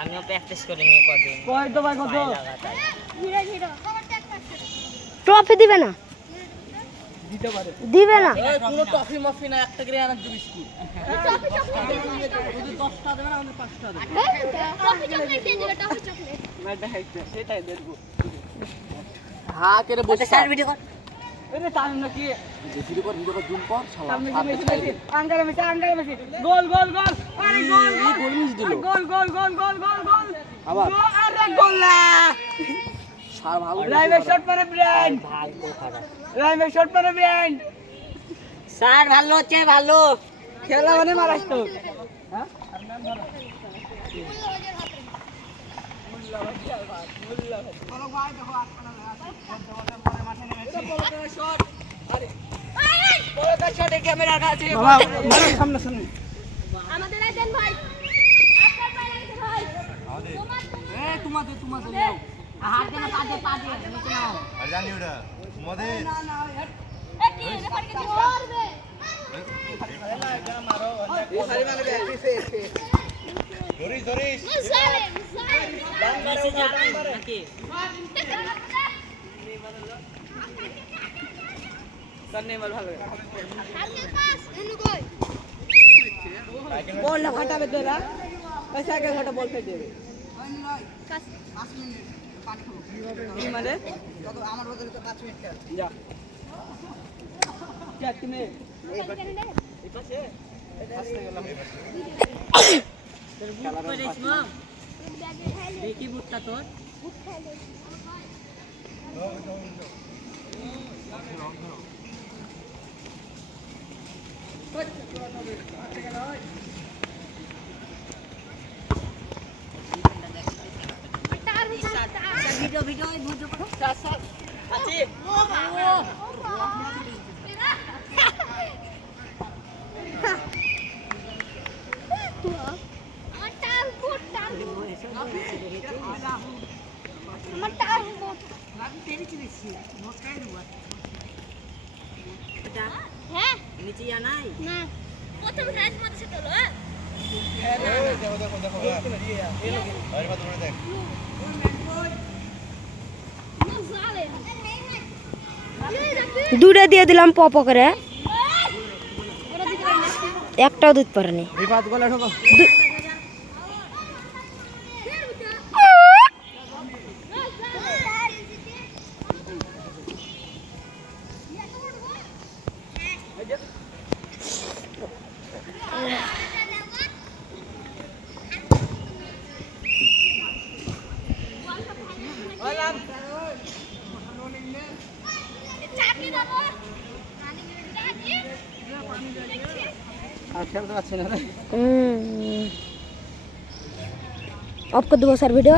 আমিও প্র্যাকটিস করে নিয়ে কদিন কয় তো ভাই কত ট্রফি দিবে না দিতে পারে দিবে না কোনো টফি মফি না একটা করে আনার বিস্কুট টফি চকলেট যদি 10টা দেবে না আমাদের 5টা দেবে টফি চকলেট দিয়ে দিবে টফি চকলেট না দেখাইতে সেটাই দেখবো হ্যাঁ করে বসে স্যার ভিডিও কর আরে তাহলে নাকি ভিডিও কর জুম কর শালা সামনে মেসি আঙ্গারে মেসি গোল গোল গোল আরে গোল এই গোল মিস দিল গোল গোল গোল গোল গোল গোল আবার আরে গোল না সার ভালো লাইভে শট মারে ব্রেন ভাগ্য খারাপ লাইভে শট মারে ব্রেন স্যার ভালো হচ্ছে ভালো খেলা মানে মারাস তো হ্যাঁ ক্যামেরার কাছে সামনে সামনে আমাদের আইদেন ভাই আপনার বাইরে আইতে ভাই তোমাদের যাও হাত দেনা পা দে নিচে নাও আর জানি ওটা তোমাদের এ কি রেফারি কে ধরবে ধরিস মুসালে নিচে যাবে নাকি নেমার ভালো হাতের পাস এনু কই বল না ফাটাবে তোরা পয়সা আগে ফাটা বল ফেটে দেবে কাস কি মানে আমার বদলে তো 5 মিনিট খেল যা চাটনে এই পাশে আসতে গেলাম তোর বুট করিস মা দেখি বুটটা তোর ভিডিও ভিডিও করো আছে আমার টাল ফুট টাল আমার টাল ফুট হ্যাঁ নিচে জানাই না প্রথম রাইস মধ্যে তোলো দেখো দেখো দেখো আরে কত বড় দেখ মুসালে দুটো দিয়ে দিলাম পপ করে ওরা দিতে পারে না একটাও দিতে পারেনি বিপাদ গলা ঢোকো চাপি দাও আর খেলতে পারছি না রে অফ করে দেবো স্যার ভিডিও